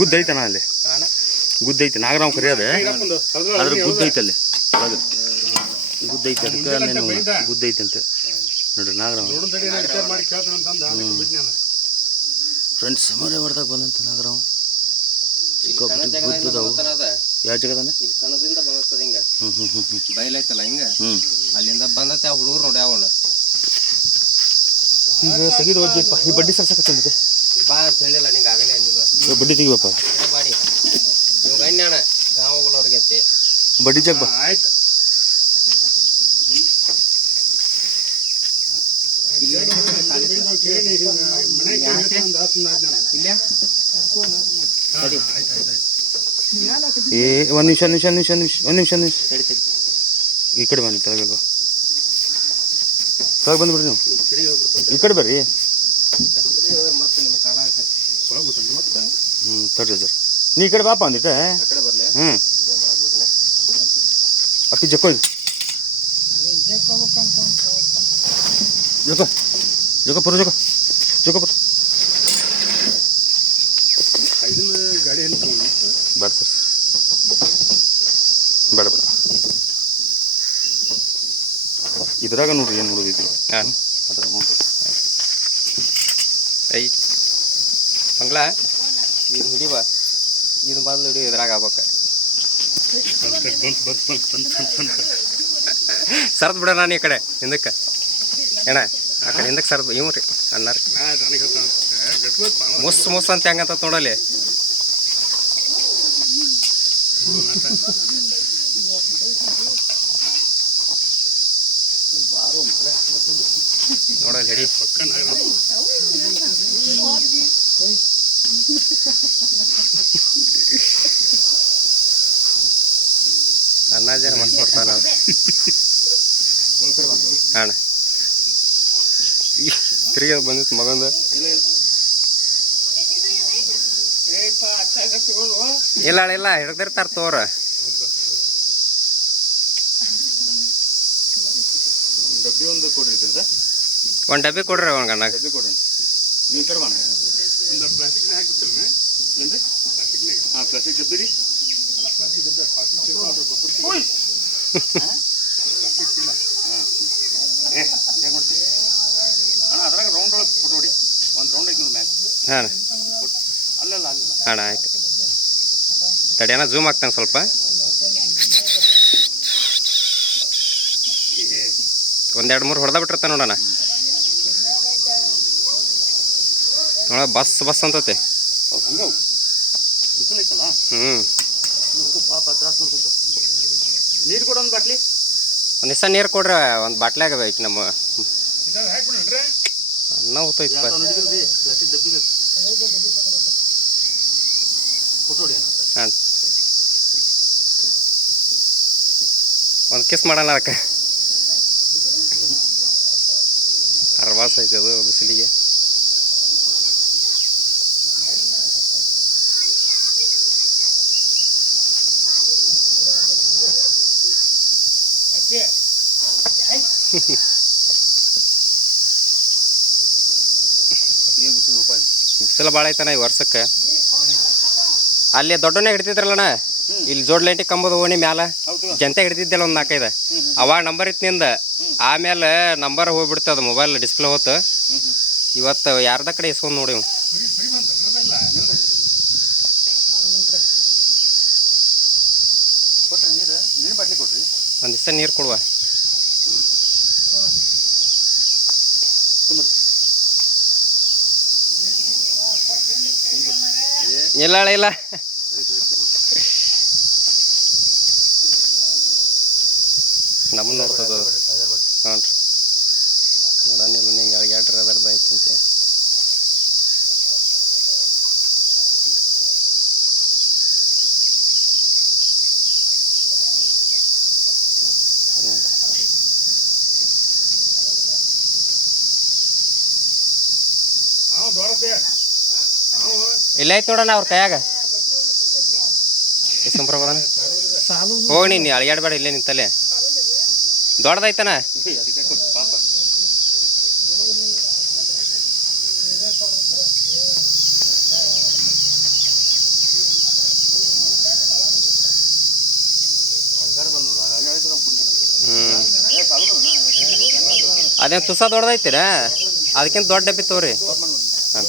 ಗುದ್ದ ಐತನ ಅಲ್ಲಿ ಗುದ್ದ ಐತೆ ನಾಗರಾವ್ ಕರಿ ಅದ ಅದ್ರ ಗುದ್ದ ಐತಲ್ಲಿ ಒಳಗೆ ಗುದ್ದ ಐತೆ ಅದಕ್ಕೆ ಅಲ್ಲೇನು ಗುದ್ದ ಐತಂತೆ ನೋಡ್ರಿ ನಾಗರಾವ್ ಫ್ರೆಂಡ್ಸ್ ಮರೆ ಹೊಡೆದಾಗ ಬಂದಂತ ನಾಗರಾವ್ ಸಿಕ್ಕಾಪಟ್ಟಿ ಗುದ್ದದವು ಯಾವ ಜಾಗದಂದ್ರೆ ಇಲ್ಲಿ ಕಣದಿಂದ ಬಂದತ್ತದ ಹಿಂಗ ಬಯಲೈತಲ್ಲ ಹಿಂಗ ಅಲ್ಲಿಂದ ಬಂದತ್ತೆ ಆ ಹುಡುಗರು ನೋಡಿ ಅವಳು ಈಗ ತೆಗಿದು ಹೋಗ್ಯಪ್ಪ ಈ ಬಡ್ಡಿ ಸರ್ಸಕತ್ತಂದಿದೆ ಬಾ ಅಂತ ಹೇಳಿಲ್ಲ ನಿಂಗೆ ಆಗಲೇ ಅಂದಿಲ್ಲ ಬಡ್ಡಿ ತೆಗಿವಪ್ಪ ಬಾಡಿ ಇವಾಗ ಅಣ್ಣ ಗಾವಗಳವ್ರಿಗೆ ಅಂತೆ ಬಡ್ಡಿ ಜಾಗ ಬಾ ಆಯ್ತು ಏ ಒಂದು ನಿಮಿಷ ಈ ಕಡೆ ಬನ್ನಿ ತೆಳಗೆ ಬಾ ತೆಳಗೆ ಬಂದುಬಿಡ್ರಿ ನೀವು ಈ ಕಡೆ ಬರ್ರಿ ತಡ್ರಿ ಸರ್ ನೀ ಈ ಕಡೆ ಬಾಪ ಅಂದಿಟ್ಟ ಅಪ್ಪಿ ಜಕ್ಕೋ ಜೋಕಪುರ ಜೋಕಪುರ ಗಾಡಿ ಬೇಡ ಸರ್ ಬೇಡ ಬೇಡ ಇದ್ರಾಗ ನೋಡ್ರಿ ಏನು ನೋಡೋದಿದ್ವಿ ಅದ್ರ ಅಮೌಂಟ್ ಐ ಮಂಗಳ ಇದು ಹಿಡಿವ ಇದು ಮೊದಲು ಹಿಡಿಯೋ ಇದ್ರಾಗ ಆಗ್ಬೇಕು ಸರ್ದ್ ಬಿಡ ನಾನು ಈ ಕಡೆ ಹಿಂದಕ್ಕೆ ಏನ ಆ ಕಡೆ ಹಿಂದಕ್ಕೆ ಸರ್ದ್ ಇವ್ ರೀ ಅಣ್ಣ ರೀ ಮುಸ್ ಅಂತ ಹೆಂಗಂತ ನೋಡಲಿ ನೋಡಲಿ ಹಿಡಿ ಅಣ್ಣಾಜಾರ ಮಾಡ್ಕೊಡ್ತಾನ ಅಣ್ಣ ತಿರುಗಿ ಬಂದಿತ್ತು ಮಗಂದು ಇಲ್ಲ ಹಿಡ್ದಿರ್ತಾರ ತೋರ ಡಬ್ಬಿ ಒಂದು ಕೊಡ್ರಿ ಒಂದು ಡಬ್ಬಿ ಕೊಡ್ರಿ ಅವ್ನ ಅಣ್ಣ ಡಬ್ಬಿ ಕೊಡ್ರಿ ನೀವು ಕಡೆ ಬಾಣ ಒಂದು ಪ್ಲಾಸ್ಟಿಕ್ ಹಾಕ್ಬಿಡ್ತೀರಿ ಏನು ರೀ ಹಾಂ ಪ್ಲಾಸ್ಟಿಕ್ ಡಬ್ಬಿ ರೀ ಪ್ಲಾಸ್ಟಿಕ್ ಡಬ್ಬಿ ಪ್ಲಾಸ್ಟಿಕ್ ಇಲ್ಲ ಹಾಂ ಹಿಂಗೆ ಮಾಡ್ತೀವಿ ಅಣ್ಣ ಅದ್ರಾಗ ರೌಂಡ್ ಒಳಗೆ ಫೋಟೋ ಹೊಡಿ ಒಂದು ರೌಂಡ್ ಐತಿ ಮ್ಯಾಲೆ ಹಾಂ ಅಲ್ಲೆಲ್ಲ ಅಣ್ಣ ಆಯ್ತು ತಡಿ ಅಣ್ಣ ಝೂಮ್ ಆಗ್ತಾನೆ ಸ್ವಲ್ಪ ಒಂದೆರಡು ಮೂರು ಹೊಡೆದ ಬಿಟ್ಟಿರ್ತ ನೋಡೋಣ ನೋಡ ಬಸ್ ಅಂತತೆ ಹಂಗ ಬಿಸಿಲು ಐತಲ್ಲ ಪಾಪ ತ್ರಾಸ ನೋಡ್ಕೊಂತ ನೀರು ಕೊಡ ಒಂದು ಬಾಟ್ಲಿ ಒಂದು ದಿವಸ ನೀರು ಕೊಡ್ರಿ ಒಂದು ಬಾಟ್ಲಾಗ ಬೇಕು ನಮ್ಮ ಹಾಕ್ಬಿಡ್ರಿ ಅನ್ನ ಹೋಗ್ತೈತಿ ಪ್ಲಾಸ್ಟಿಕ್ ಡಬ್ಬಿ ಫೋಟೋ ಹೊಡಿ ಹಾಂ ಒಂದು ಕಿಸ್ ಮಾಡೋಣ ಅದಕ್ಕೆ ಅರ್ವಾಸ ಐತಿ ಅದು ಬಿಸಿಲಿಗೆ ಬಿಸಿಲು ಭಾಳ ಐತನ ಈ ವರ್ಷಕ್ಕೆ ಅಲ್ಲಿ ದೊಡ್ಡನೇ ಹಿಡ್ತಿದ್ರಲ್ಲಣ್ಣ ಇಲ್ಲಿ ಜೋಡ್ ಲೈಟಿ ಕಂಬದ ಓಣಿ ಮ್ಯಾಲ ಜನತೆ ಹಿಡ್ತಿದ್ದಲ್ಲ ಒಂದು 4-5 ಅವಾಗ ನಂಬರ್ ಇತ್ತು ನಿಂದ ಆಮೇಲೆ ನಂಬರ್ ಹೋಗ್ಬಿಡ್ತದ ಮೊಬೈಲ್ ಡಿಸ್ಪ್ಲೇ ಹೋತು ಇವತ್ತು ಯಾರ್ದ ಕಡೆ ಇಸ್ಕೊಂಡು ನೋಡಿ ನೀರು ಬಾಟ್ಲಿ ಕೊಡ್ರಿ ಒಂದು ದಿವಸ ನೀರು ಕೊಡುವ ಇಲ್ಲ ನಮ್ಮನ್ನು ನೋಡ್ತದ ಹ್ಞೂ ರೀ ನೋಡೋಣಿಲ್ಲ ನಿಂಗೆ ಅಳ್ಗ್ಯಾಡ್ರಿ ಅದರದ್ದು ಐತಂತೆ ಇಲ್ಲ ಐತೆ ನೋಡೋಣ ಅವ್ರ ಕೈಯಾಗ ಇಸ್ಕೊಂಬರ್ಬೋದನ ಹೋಗಿ ನೀನು ಅಳಿಯಾಡ್ಬೇಡ ಇಲ್ಲೇ ನಿಂತಲ್ಲೇ ದೊಡ್ಡದೈತನ ಅದೇನು ತುಸ ದೊಡ್ಡದೈತಿರಾ ಅದಕ್ಕಿಂತ ದೊಡ್ಡ ಡಬ್ಬಿ ತಗೋರಿ ಹಾಂ